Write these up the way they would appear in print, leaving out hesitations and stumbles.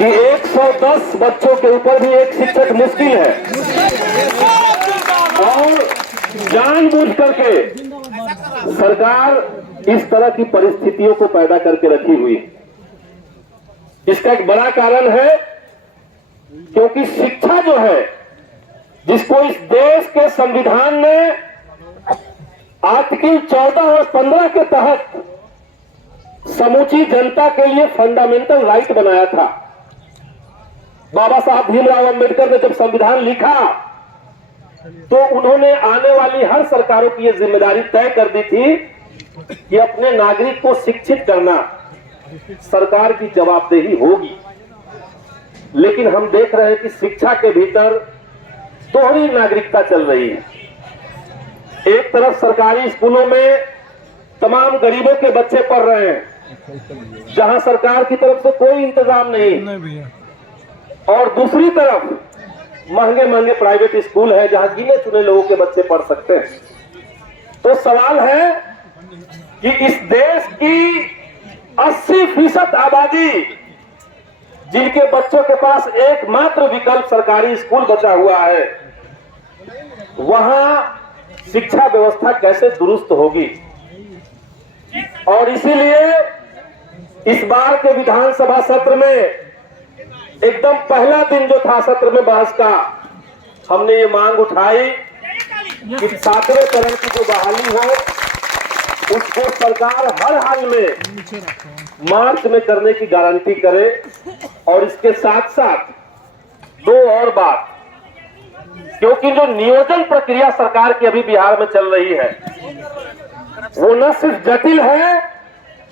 कि 110 बच्चों के ऊपर भी एक शिक्षक मुश्किल है और जानबूझ करके सरकार इस तरह की परिस्थितियों को पैदा करके रखी हुई है। इसका एक बड़ा कारण है क्योंकि शिक्षा जो है, जिसको इस देश के संविधान ने आर्टिकल 14 और 15 के तहत समूची जनता के लिए फंडामेंटल राइट बनाया था। बाबा साहब भीमराव अंबेडकर ने जब संविधान लिखा तो उन्होंने आने वाली हर सरकारों की यह जिम्मेदारी तय कर दी थी कि अपने नागरिक को शिक्षित करना सरकार की जवाबदेही होगी। लेकिन हम देख रहे हैं कि शिक्षा के भीतर दोहरी नागरिकता चल रही है। एक तरफ सरकारी स्कूलों में तमाम गरीबों के बच्चे पढ़ रहे हैं जहां सरकार की तरफ से कोई इंतजाम नहीं, और दूसरी तरफ महंगे महंगे प्राइवेट स्कूल है जहां गिने चुने लोगों के बच्चे पढ़ सकते हैं। तो सवाल है कि इस देश की 80% आबादी जिनके बच्चों के पास एकमात्र विकल्प सरकारी स्कूल बचा हुआ है, वहां शिक्षा व्यवस्था कैसे दुरुस्त होगी। और इसीलिए इस बार के विधानसभा सत्र में एकदम पहला दिन जो था सत्र में बहस का, हमने ये मांग उठाई कि 7वें चरण की जो बहाली हो उसको सरकार हर हाल में मार्च में करने की गारंटी करे। और इसके साथ साथ दो और बात, क्योंकि जो नियोजन प्रक्रिया सरकार की अभी बिहार में चल रही है वो न सिर्फ जटिल है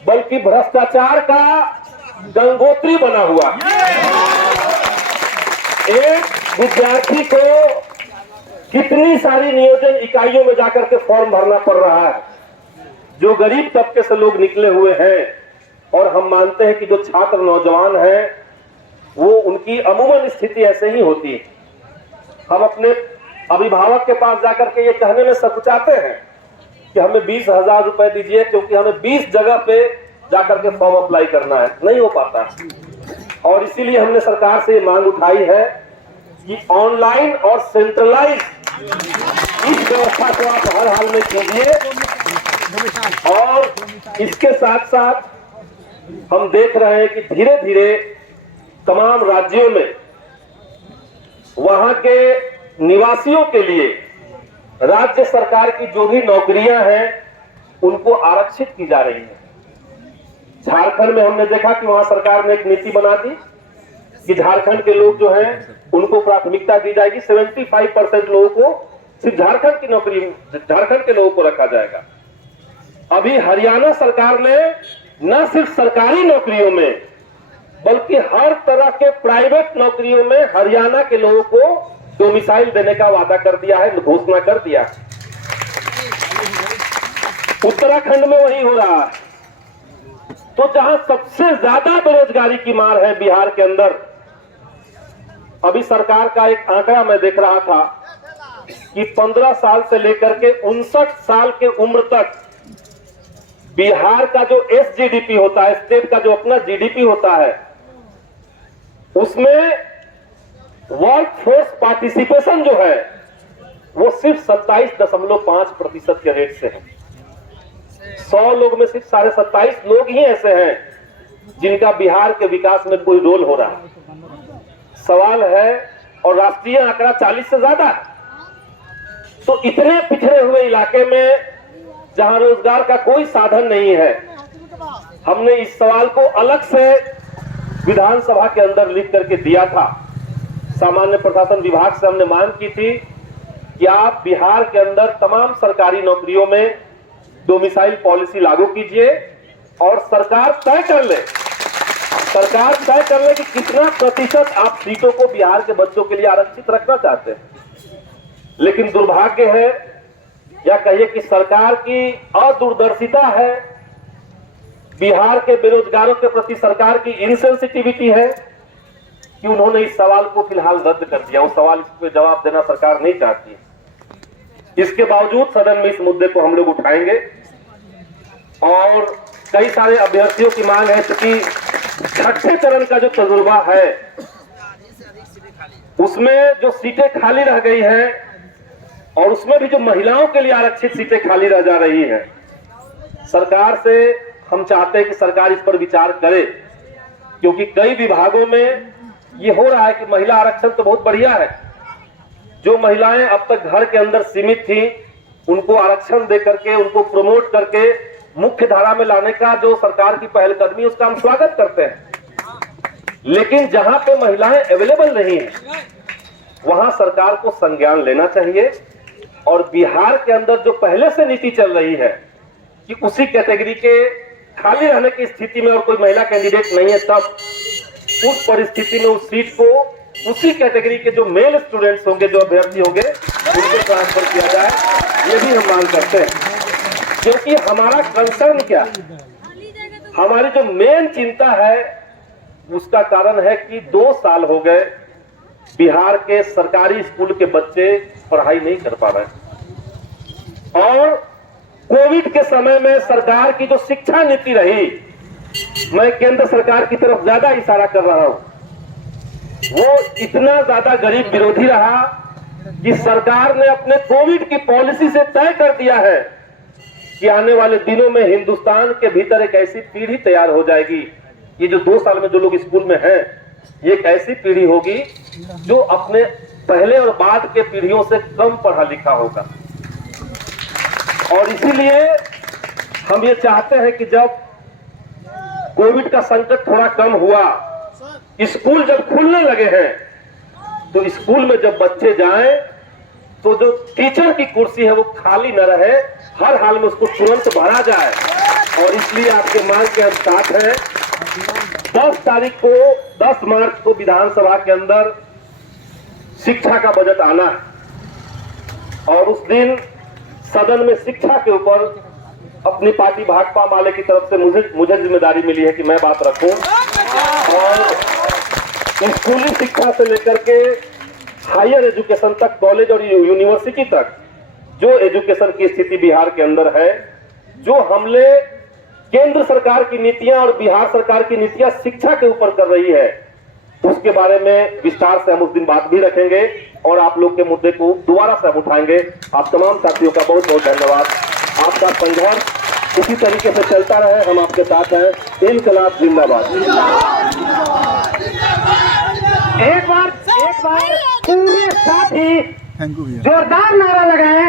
बल्कि भ्रष्टाचार का गंगोत्री बना हुआ। एक विद्यार्थी को कितनी सारी नियोजन इकाइयों में जाकर के फॉर्म भरना पड़ रहा है। जो गरीब तबके से लोग निकले हुए हैं, और हम मानते हैं कि जो छात्र नौजवान हैं वो उनकी अमूमन स्थिति ऐसे ही होती है। हम अपने अभिभावक के पास जाकर के ये कहने में सकुचाते हैं कि हमें 20,000 रुपए दीजिए क्योंकि हमें 20 जगह पे जाकर के फॉर्म अप्लाई करना है, नहीं हो पाता। और इसीलिए हमने सरकार से ये मांग उठाई है कि ऑनलाइन और सेंट्रलाइज इस व्यवस्था को आप हर हाल में कीजिए। और इसके साथ साथ हम देख रहे हैं कि धीरे धीरे तमाम राज्यों में वहां के निवासियों के लिए राज्य सरकार की जो भी नौकरियां हैं उनको आरक्षित की जा रही है। झारखंड में हमने देखा कि वहां सरकार ने एक नीति बना दी कि झारखंड के लोग जो हैं उनको प्राथमिकता दी जाएगी। 75% लोगों को सिर्फ झारखंड की नौकरी, झारखंड के लोगों को रखा जाएगा। अभी हरियाणा सरकार ने न सिर्फ सरकारी नौकरियों में बल्कि हर तरह के प्राइवेट नौकरियों में हरियाणा के लोगों को डोमिसाइल देने का वादा कर दिया है, घोषणा कर दिया। उत्तराखंड में वही हो रहा है। तो जहां सबसे ज्यादा बेरोजगारी की मार है बिहार के अंदर, अभी सरकार का एक आंकड़ा मैं देख रहा था कि 15 साल से लेकर के 59 साल के उम्र तक बिहार का जो SGDP होता है, स्टेट का जो अपना GDP होता है, उसमें वर्क फोर्स पार्टिसिपेशन जो है वो सिर्फ 27.5% के रेट से है। 100 लोग में सिर्फ 27.5 लोग ही ऐसे हैं जिनका बिहार के विकास में कोई रोल हो रहा है। सवाल है, और राष्ट्रीय आंकड़ा 40 से ज्यादा है। तो इतने पिछड़े हुए इलाके में जहां रोजगार का कोई साधन नहीं है, हमने इस सवाल को अलग से विधानसभा के अंदर लिख करके दिया था। सामान्य प्रशासन विभाग से हमने मांग की थी कि आप बिहार के अंदर तमाम सरकारी नौकरियों में डोमिसाइल पॉलिसी लागू कीजिए और सरकार तय कर ले कि कितना प्रतिशत आप सीटों को बिहार के बच्चों के लिए आरक्षित रखना चाहते हैं। लेकिन दुर्भाग्य है, या कहिए कि सरकार की अदूरदर्शिता है, बिहार के बेरोजगारों के प्रति सरकार की इनसेंसिटिविटी है कि उन्होंने इस सवाल को फिलहाल रद्द कर दिया। वो सवाल पे जवाब देना सरकार नहीं चाहती है। इसके बावजूद सदन में इस मुद्दे को हम लोग उठाएंगे और कई सारे अभ्यर्थियों की मांग है, क्योंकि छठे चरण का जो तजुर्बा है उसमें जो सीटें खाली रह गई हैं और उसमें भी जो महिलाओं के लिए आरक्षित सीटें खाली रह जा रही हैं, सरकार से हम चाहते हैं कि सरकार इस पर विचार करे, क्योंकि कई विभागों में ये हो रहा है कि महिला आरक्षण तो बहुत बढ़िया है, जो महिलाएं अब तक घर के अंदर सीमित थी उनको आरक्षण दे करके उनको प्रमोट करके मुख्य धारा में लाने का जो सरकार की पहलकदमी उसका हम स्वागत करते हैं। लेकिन जहां पे महिलाएं अवेलेबल नहीं है वहां सरकार को संज्ञान लेना चाहिए और बिहार के अंदर जो पहले से नीति चल रही है कि उसी कैटेगरी के खाली रहने की स्थिति में और कोई महिला कैंडिडेट नहीं है तब उस परिस्थिति में उस सीट को उसी कैटेगरी के जो मेल स्टूडेंट्स होंगे, जो अभ्यर्थी होंगे, उनको ट्रांसफर किया जाए, ये भी हम मांग करते हैं। क्योंकि हमारा कंसर्न क्या, हमारी जो मेन चिंता है उसका कारण है कि 2 साल हो गए बिहार के सरकारी स्कूल के बच्चे पढ़ाई नहीं कर पा रहे और कोविड के समय में सरकार की जो शिक्षा नीति रही, मैं केंद्र सरकार की तरफ ज्यादा इशारा कर रहा हूं, वो इतना ज्यादा गरीब विरोधी रहा कि सरकार ने अपने कोविड की पॉलिसी से तय कर दिया है कि आने वाले दिनों में हिंदुस्तान के भीतर एक ऐसी पीढ़ी तैयार हो जाएगी, ये जो 2 साल में जो लोग स्कूल में हैं, ये एक ऐसी पीढ़ी होगी जो अपने पहले और बाद के पीढ़ियों से कम पढ़ा लिखा होगा। और इसीलिए हम ये चाहते हैं कि जब कोविड का संकट थोड़ा कम हुआ, स्कूल जब खुलने लगे हैं, तो स्कूल में जब बच्चे जाएं तो जो टीचर की कुर्सी है वो खाली न रहे, हर हाल में उसको तुरंत भरा जाए। और इसलिए आपके मांग के हम साथ हैं। 10 मार्च को विधानसभा के अंदर शिक्षा का बजट आना है और उस दिन सदन में शिक्षा के ऊपर अपनी पार्टी भाकपा माले की तरफ से मुझे जिम्मेदारी मिली है कि मैं बात रखूं और स्कूली शिक्षा से लेकर के हायर एजुकेशन तक, कॉलेज और यूनिवर्सिटी तक जो एजुकेशन की स्थिति बिहार के अंदर है, जो हमले केंद्र सरकार की नीतियां और बिहार सरकार की नीतियां शिक्षा के ऊपर कर रही है, उसके बारे में विस्तार से हम उस दिन बात भी रखेंगे और आप लोग के मुद्दे को दोबारा से हम उठाएंगे। आप तमाम साथियों का बहुत बहुत धन्यवाद। आपका संघर्ष इसी तरीके से चलता रहे, हम आपके साथ हैं। इनकलाब जिंदाबाद। एक बार पूरे साथ ही जोरदार नारा लगाए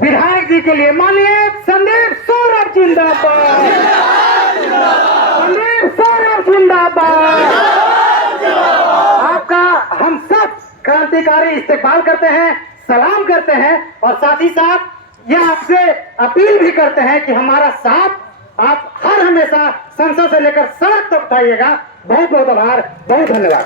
विधायक जी के लिए। मानिए संदीप सौरभ जिंदाबाद, संदीप सौरभ जिंदाबाद। आपका हम सब क्रांतिकारी इस्तेमाल करते हैं, सलाम करते हैं और साथ ही साथ यह आपसे अपील भी करते हैं कि हमारा साथ आप हर हमेशा संसद से लेकर सड़क तक उठाइएगा। बहुत बहुत आभार, बहुत धन्यवाद।